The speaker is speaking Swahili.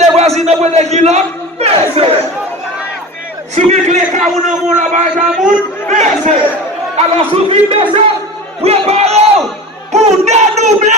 de voisine pour des kilos, baissez. Si vous clés à mon amour là-bas, baissez. Alors, si vous baissez, préparez pour dédoubler.